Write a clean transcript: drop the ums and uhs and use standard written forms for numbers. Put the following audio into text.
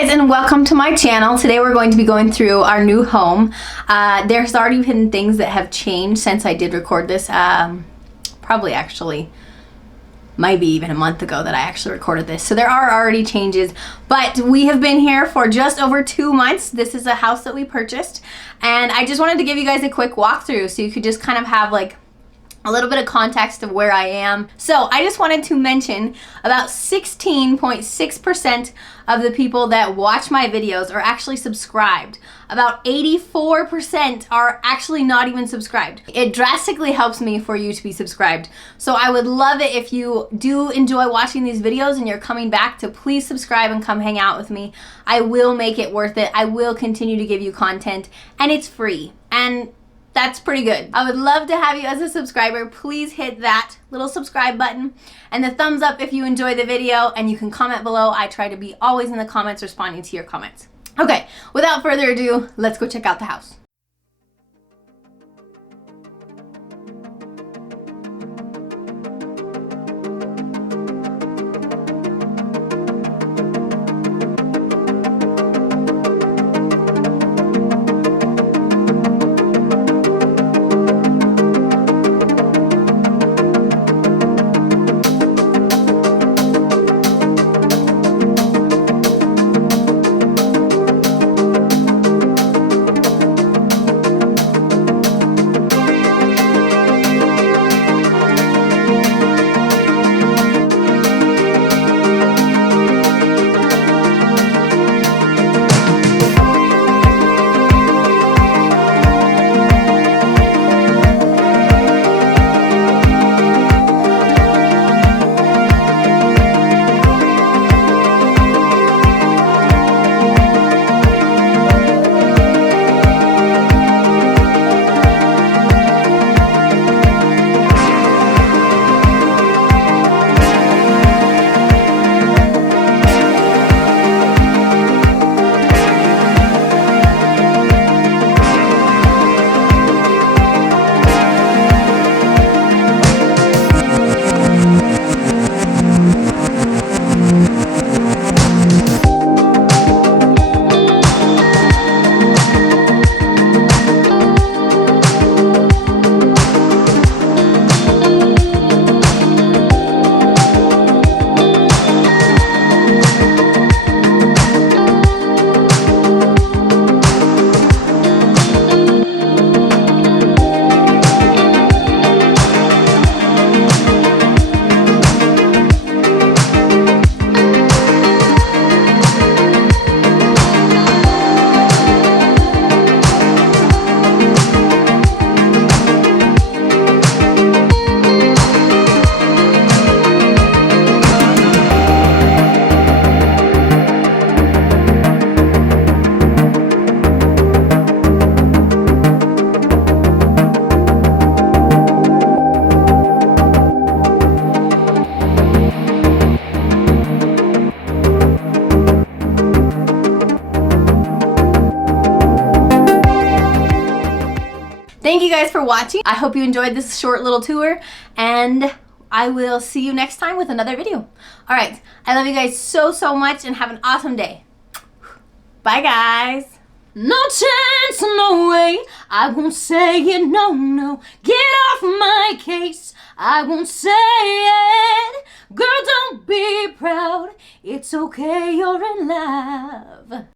guys, and welcome to my channel. Today we're going to be going through our new home. There's already been things that have changed since I did record this. Probably actually maybe even a month ago that I actually recorded this. So there are already changes, but we have been here for just over 2 months. This is a house that we purchased, and I just wanted to give you guys a quick walkthrough so you could just kind of have like a little bit of context of where I am. So I just wanted to mention about 16.6% of the people that watch my videos are actually subscribed. About 84% are actually not even subscribed. It drastically helps me for you to be subscribed. So I would love it if you do enjoy watching these videos and you're coming back to please subscribe and come hang out with me. I will make it worth it. I will continue to give you content, and it's free. And that's pretty good. I would love to have you as a subscriber. Please hit that little subscribe button and the thumbs up if you enjoy the video, and you can comment below. I try to be always in the comments responding to your comments. Okay, without further ado, let's go check out the house. Thank you guys for watching. I hope you enjoyed this short little tour, and I will see you next time with another video. All right, I love you guys so much, and have an awesome day. Bye, guys. No chance, no way, I won't say it, no, no. Get off my case, I won't say it. Girl, don't be proud, it's okay, you're in love.